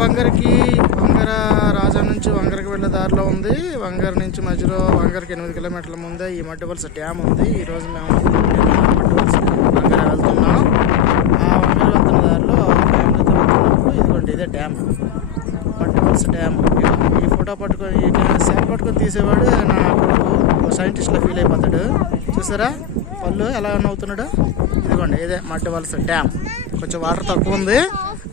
వంగర రాజా నుంచి వంగరకి వెళ్ళే దారిలో ఉంది. వంగర నుంచి మధ్యలో వంగరకి 8 కిలోమీటర్ల ముందే ఈ మడ్డివలస డ్యామ్ ఉంది. ఈరోజు మేము మడ్డివలస వంగర వెళ్తున్నాం. ఆ వంగర వెళ్తున్న దారిలో ఫ్యామిలీతో వెళ్తున్నప్పుడు ఇదిగోండి ఇదే డ్యామ్, మడ్డివలస డ్యామ్. ఈ ఫోటో పట్టుకొని సెల్ పట్టుకొని తీసేవాడు నా కొడుకు సైంటిస్ట్లో ఫీల్ అయిపోతాడు. చూసారా పళ్ళు ఎలా నవ్వుతున్నాడు. ఇదిగోండి ఇదే మడ్డివలస డ్యామ్. కొంచెం వాటర్ తక్కువ ఉంది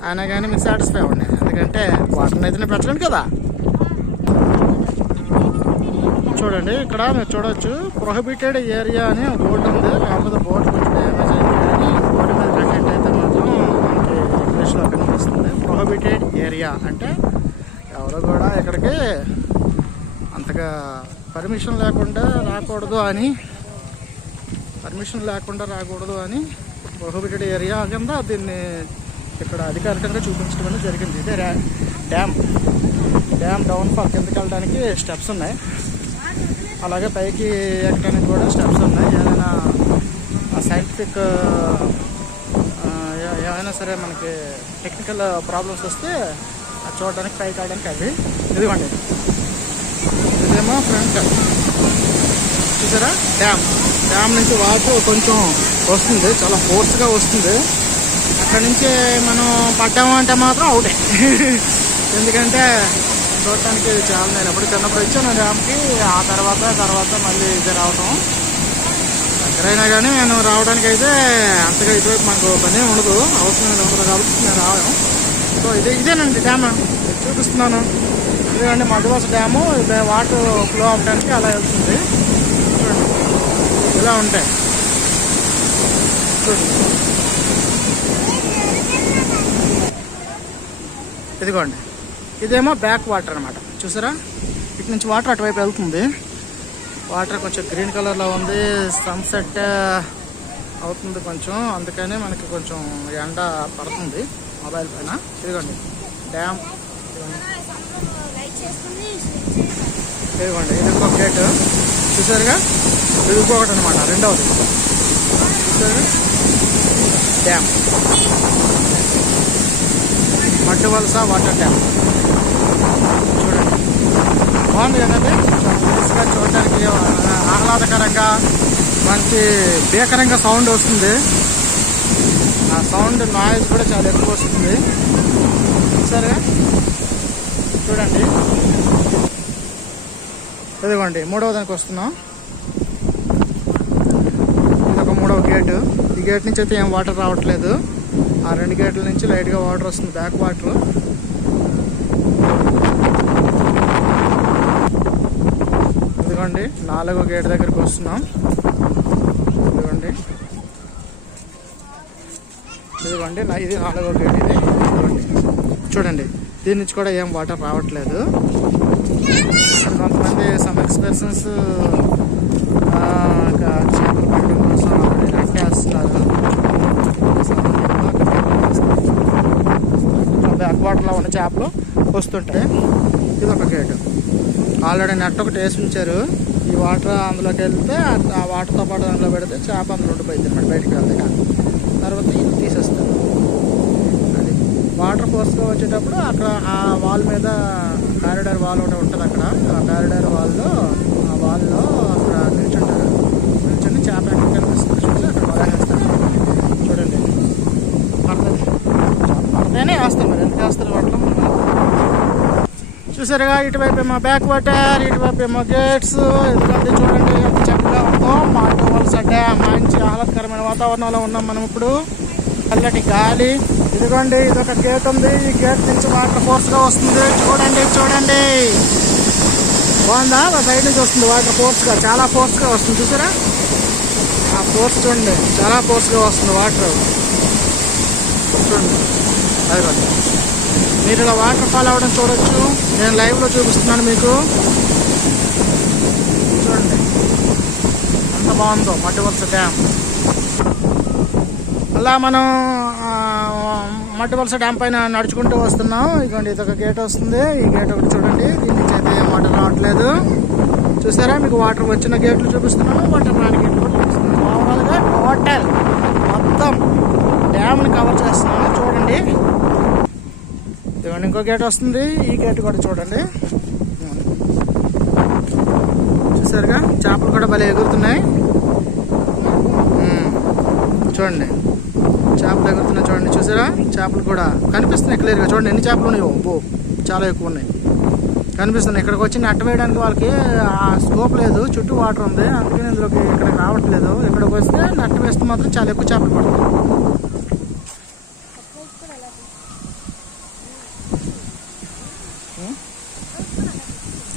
అయినా కానీ మీకు సాటిస్ఫై అవ్వండి, ఎందుకంటే వాటర్ని అయితే పెట్టలేను కదా. చూడండి ఇక్కడ మీరు చూడవచ్చు ప్రొహిబిటెడ్ ఏరియా అని బోర్డు ఉంది. కాకపోతే బోర్డు కొంచెం డ్యామేజ్ అయింది, కానీ బోర్డు మీద కంటెంట్ అయితే మాత్రం మనకి ఇంగ్లీష్లో కనిపిస్తుంది. ప్రొహిబిటెడ్ ఏరియా అంటే ఎవరు కూడా ఇక్కడికి అంతగా పర్మిషన్ లేకుండా రాకూడదు అని ప్రొహిబిటెడ్ ఏరియా కింద దీన్ని ఇక్కడ అధికారికంగా చూపించడం అనేది జరిగింది. ఇదే డ్యామ్ డౌన్ ఫాల్ కిందకి వెళ్ళడానికి స్టెప్స్ ఉన్నాయి, అలాగే పైకి ఎక్కడానికి కూడా స్టెప్స్ ఉన్నాయి. ఏదైనా సైంటిఫిక్ ఏమైనా సరే మనకి టెక్నికల్ ప్రాబ్లమ్స్ వస్తే అది చూడడానికి పైకి వెళ్ళడానికి అది ఇదిగోండి. ఇదేమో ఫ్రంట్ చూసారా డ్యామ్ నుంచి వాటర్ కొంచెం వస్తుంది, చాలా ఫోర్స్గా వస్తుంది. అక్కడి నుంచి మనం పడ్డాము అంటే మాత్రం అవుటే, ఎందుకంటే చూడటానికి చాలా నేను ఎప్పుడు చిన్నప్పుడు వచ్చాను డ్యామ్కి. ఆ తర్వాత మళ్ళీ ఇది రావటం దగ్గరైనా కానీ నేను రావడానికి అయితే అంతగా ఇటువైపు మాకు పని ఉండదు, అవసరం ఉండదు కాబట్టి నేను రావడం. సో ఇదేనండి డ్యామ్ చూపిస్తున్నాను. ఇదేనండి మడ్డివలస డ్యాము. వాటర్ ఫ్లో అవ్వడానికి అలా వెళ్తుంది. చూడండి ఇలా ఉంటాయి చూడండి. ఇదిగోండి ఇదేమో బ్యాక్ వాటర్ అనమాట. చూసారా ఇటు నుంచి వాటర్ అటువైపు వెళ్తుంది. వాటర్ కొంచెం గ్రీన్ కలర్లో ఉంది, సన్సెట్ అవుతుంది కొంచెం, అందుకని మనకి కొంచెం ఎండ పడుతుంది మొబైల్ పైన. ఇదిగోండి డ్యామ్, ఇదిగోండి ఇది ఇంకొక గేట్ చూసారుగా. ఇది ఇంకొకటి అనమాట రెండవది. చూసారుగా డ్యామ్ మడ్డివలస వాటర్ డ్యామ్. చూడండి బాగుంది కదండి, ప్లేస్గా చూడటానికి ఆహ్లాదకరంగా మంచి భీకరంగా సౌండ్ వస్తుంది. ఆ సౌండ్ నాయిస్ కూడా చాలా ఎక్కువ వస్తుంది. సరే చూడండి ఇదిగోండి మూడవ దానికి వస్తున్నాం. ఇదొక మూడవ గేటు. ఈ గేట్ నుంచి అయితే ఏం వాటర్ రావట్లేదు, ఆ 2 గేట్ల నుంచి లైట్గా వాటర్ వస్తుంది, బ్యాక్ వాటర్. ఇదిగోండి 4వ గేట్ దగ్గరికి వస్తున్నాం. ఇదిగోండి ఇది 4వ గేట్. ఇది ఇదిగోండి చూడండి, దీని నుంచి కూడా ఏం వాటర్ రావట్లేదు. కొంతమంది ఎక్స్పర్సన్స్ చేపలు పట్టడం కోసం నెట్టేస్తున్నారు. బ్యాక్ వాటర్లో ఉన్న చేపలు వస్తుంటాయి. ఇది ఒక గేటు. ఆల్రెడీ నెట్ ఒకటి వేసి ఉంచారు. ఈ వాటర్ అందులోకి వెళ్తే ఆ వాటర్తో పాటు అందులో పెడితే చేప అందులో ఉండిపోయింది అనమాట, బయటకు వెళ్తే కాదు. తర్వాత ఇది తీసేస్తారు. అది వాటర్ ఫోర్స్గా వచ్చేటప్పుడు అక్కడ ఆ వాల్ మీద కారిడార్ వాల్ ఒకటి ఉంటుంది. అక్కడ ఆ కారిడార్ వాల్లో అక్కడ నిల్చుంటారు. నిల్చొని చేప ఎక్కడ కనిపిస్తుంది చూసి అక్కడ వదిలేస్తారు. చూడండి పడితేనే వేస్తారు, మరి ఎంత వేస్తారు వాటిలో చూసారుగా. ఇటువైపు ఏమో బ్యాక్ వాటర్, ఇటువైపు ఏమో గేట్స్. ఎందుకంటే చూడండి ఎంత చక్కగా ఉందో మడ్డివలస డ్యామ్. మంచి ఆహ్లాదకరమైన వాతావరణంలో ఉన్నాం మనం ఇప్పుడు, చల్లటి గాలి. ఇదిగోండి ఇదొక గేట్ ఉంది. ఈ గేట్ నుంచి వాటర్ ఫోర్స్గా వస్తుంది. చూడండి బాగుందా. సైడ్ నుంచి వస్తుంది వాటర్ ఫోర్స్గా, చాలా ఫోర్స్గా వస్తుంది. చూసారా ఆ ఫోర్స్ చూడండి, చాలా ఫోర్స్గా వస్తుంది వాటర్. చూడండి అదిగోండి మీరు ఇలా వాటర్ ఫాల్ అవ్వడం చూడొచ్చు. నేను లైవ్లో చూపిస్తున్నాను మీకు. చూడండి ఎంత బాగుందో మడ్డివలస డ్యామ్. అలా మనం మడ్డివలస డ్యామ్ పైన నడుచుకుంటూ వస్తున్నాం. ఇదిగోండి ఇదొక గేట్ వస్తుంది. ఈ గేట్ ఒకటి చూడండి, దీని నుంచి అయితే ఏం వాటర్ రావట్లేదు. చూసారా మీకు వాటర్ వచ్చిన గేట్లు చూపిస్తున్నాను, వాటర్ రాని గేట్లు కూడా చూపిస్తున్నాను. ఓవరాల్గా టోటల్ మొత్తం డ్యామ్ని కవర్ చేస్తున్నాను. చూడండి ఇదిగోండి ఇంకో గేట్ వస్తుంది. ఈ గేట్ కూడా చూడండి. చూసారుగా చేపలు కూడా భలే ఎగురుతున్నాయి. చూడండి చేపలు ఎగురుతున్నాయి చూడండి. చూసారా చేపలు కూడా కనిపిస్తున్నాయి క్లియర్గా. చూడండి ఎన్ని చేపలు ఉన్నాయో. చాలా ఎక్కువ ఉన్నాయి కనిపిస్తున్నాయి. ఇక్కడికి వచ్చి నెట్ వేయడానికి వాళ్ళకి ఆ స్కోప్ లేదు, చుట్టూ వాటర్ ఉంది, అందుకని ఇందులోకి ఇక్కడికి రావట్లేదు. ఇక్కడికి వస్తే నెట్ వేస్తే మాత్రం చాలా ఎక్కువ చేపలు పడతాయి.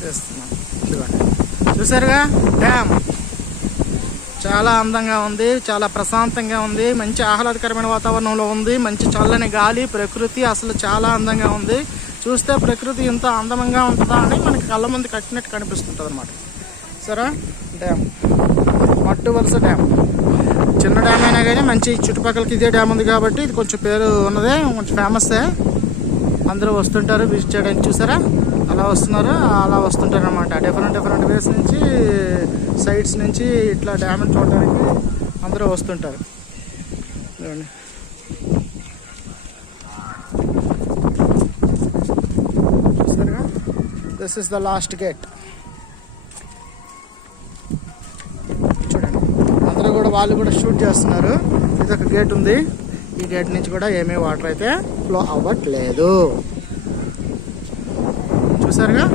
చేస్తున్నాం ఇదిగోండి. చూసారుగా డ్యామ్ చాలా అందంగా ఉంది, చాలా ప్రశాంతంగా ఉంది, మంచి ఆహ్లాదకరమైన వాతావరణంలో ఉంది, మంచి చల్లని గాలి, ప్రకృతి అసలు చాలా అందంగా ఉంది. చూస్తే ప్రకృతి ఇంత అందమంగా ఉంటుందా అని మనకి కళ్ళ ముందు కట్టినట్టు కనిపిస్తుంటుంది అనమాట. సరే డ్యామ్ మట్టు వలస డ్యామ్ చిన్న డ్యామ్ అయినా కానీ మంచి చుట్టుపక్కలకి ఇదే డ్యామ్ ఉంది కాబట్టి ఇది కొంచెం పేరు ఉన్నదే, కొంచెం ఫేమస్సే. అందరూ వస్తుంటారు విజిట్ చేయడానికి. చూసారా అలా వస్తున్నారు, అలా వస్తుంటారు అనమాట. డిఫరెంట్ వేస్ నుంచి సైడ్స్ నుంచి ఇట్లా డ్యామ్ చూడడానికి అందరూ వస్తుంటారు. చూసారుగా this is the last gate. చూడండి అందరూ కూడా వాళ్ళు కూడా షూట్ చేస్తున్నారు. ఇది ఒక గేట్ ఉంది. ఈ గేట్ నుంచి కూడా ఏమీ వాటర్ అయితే ఫ్లో అవ్వట్లేదు. చూసారుగా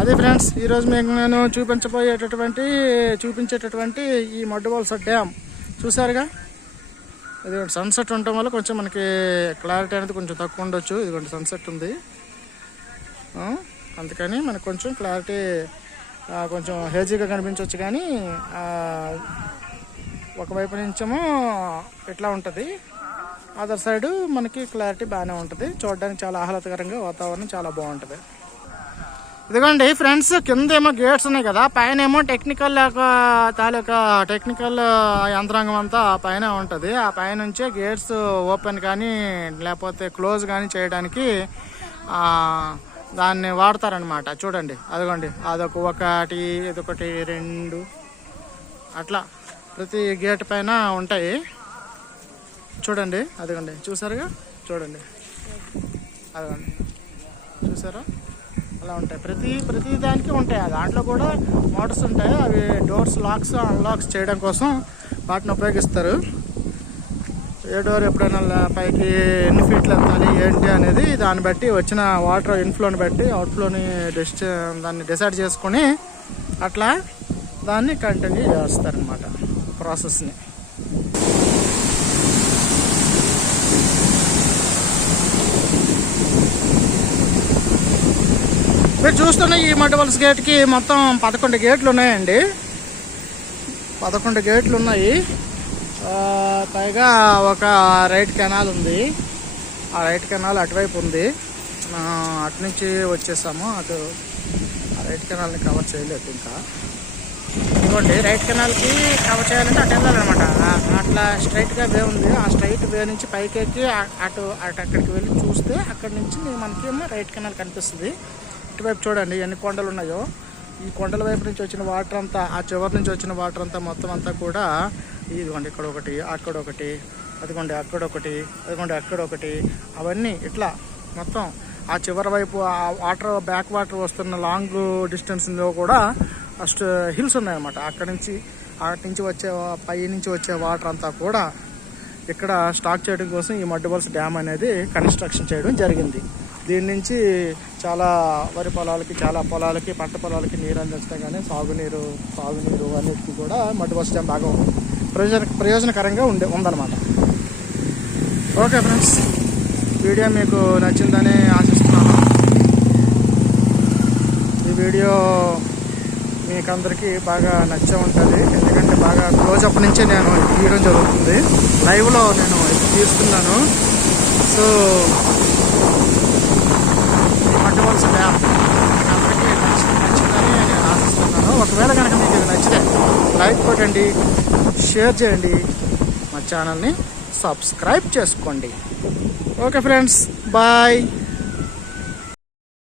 అదే ఫ్రెండ్స్ ఈరోజు మీకు నేను చూపించేటటువంటి ఈ మడ్డు వలస డ్యామ్. చూసారుగా ఇది సన్సెట్ ఉండటం వల్ల కొంచెం మనకి క్లారిటీ అనేది కొంచెం తక్కువ ఉండొచ్చు. ఇదిగోండి సన్సెట్ ఉంది, అందుకని మనకు కొంచెం క్లారిటీ కొంచెం హేజీగా కనిపించవచ్చు. కానీ ఒకవైపు నుంచేమో ఇట్లా ఉంటుంది, అదర్ సైడ్ మనకి క్లారిటీ బాగానే ఉంటుంది. చూడడానికి చాలా ఆహ్లాదకరంగా వాతావరణం చాలా బాగుంటుంది. ఇదిగోండి ఫ్రెండ్స్ కింద ఏమో గేట్స్ ఉన్నాయి కదా, పైన ఏమో టెక్నికల్ యంత్రాంగం అంతా పైన ఉంటుంది. ఆ పైనుంచే గేట్స్ ఓపెన్ కానీ లేకపోతే క్లోజ్ కానీ చేయడానికి దాన్ని వాడతారనమాట. చూడండి అదిగోండి ఒకటి ఇదొకటి 2 అట్లా ప్రతి గేట్ పైన ఉంటాయి. చూడండి అదిగోండి చూసారుగా, చూడండి అదిగోండి చూసారా అలా ఉంటాయి. ప్రతి దానికి ఉంటాయి. దాంట్లో కూడా మోటార్స్ ఉంటాయి. అవి డోర్స్ లాక్స్ అన్లాక్స్ చేయడం కోసం వాటిని ఉపయోగిస్తారు. ఏ డోర్ ఎప్పుడైనా పైకి ఎన్ని ఫీట్లు ఎత్తాలి ఏంటి అనేది దాన్ని బట్టి వచ్చిన వాటర్ ఇన్ఫ్లోని బట్టి అవుట్ఫ్లోని దాన్ని డిసైడ్ చేసుకొని అట్లా దాన్ని కంటిన్యూ చేస్తారనమాట ప్రాసెస్ని. మీరు చూస్తున్న ఈ మడ్డు వలస గేట్కి మొత్తం 11 గేట్లు ఉన్నాయండి. 11 గేట్లు ఉన్నాయి. పైగా ఒక రైట్ కెనాల్ ఉంది. ఆ రైట్ కెనాల్ అటువైపు ఉంది. అటు నుంచి వచ్చేసాము. అటు ఆ రైట్ కెనాల్ని కవర్ చేయలేదు ఇంకా. ఇదిగోండి రైట్ కెనాల్కి కవర్ చేయాలంటే అటు వెళ్ళాలన్నమాట. అట్లా స్ట్రైట్గా వే ఉంది. ఆ స్ట్రైట్ వే నుంచి పైకి ఎక్కి అక్కడికి వెళ్ళి చూస్తే అక్కడి నుంచి మనకి ఏమో రైట్ కెనాల్ కనిపిస్తుంది. ఇటువైపు చూడండి ఎన్ని కొండలు ఉన్నాయో. ఈ కొండల వైపు నుంచి వచ్చిన వాటర్ అంతా, ఆ చివరి నుంచి వచ్చిన వాటర్ అంతా మొత్తం అంతా కూడా ఇదిగోండి ఇక్కడ ఒకటి, అక్కడ ఒకటి, అదిగోండి అక్కడొకటి, అదిగోండి అక్కడొకటి, అవన్నీ ఇట్లా మొత్తం ఆ చివరి వైపు ఆ వాటర్ బ్యాక్ వాటర్ వస్తున్న లాంగ్ డిస్టెన్స్లో కూడా ఫస్ట్ హిల్స్ ఉన్నాయన్నమాట. అటు నుంచి వచ్చే పై నుంచి వచ్చే వాటర్ అంతా కూడా ఇక్కడ స్టాక్ చేయడం కోసం ఈ మడ్డు వలస డ్యామ్ అనేది కన్స్ట్రక్షన్ చేయడం జరిగింది. దీని నుంచి చాలా వరి పొలాలకి, చాలా పొలాలకి, పంట పొలాలకి నీరు అందించడం కానీ తాగునీరు అన్నిటికీ కూడా మడ్డు వలస డ్యామ్ బాగా ప్రయోజనకరంగా ఉందన్నమాట. ఓకే ఫ్రెండ్స్, వీడియో మీకు నచ్చిందని ఆశిస్తున్నాను. ఈ వీడియో మీకు అందరికీ బాగా నచ్చే ఉంటుంది. ఎందుకంటే బాగా క్లోజప్ నుంచే నేను తీయడం జరుగుతుంది. లైవ్లో నేను తీస్తున్నాను. సో మడ్డు వలస డ్యామ్ అందరికీ నచ్చిందని నేను ఆశిస్తున్నాను. ఒకవేళ కనుక మీకు ఇది నచ్చితే లైక్ కొట్టండి, షేర్ చేయండి, మా ఛానల్ని సబ్స్క్రైబ్ చేసుకోండి. Okay friends, bye.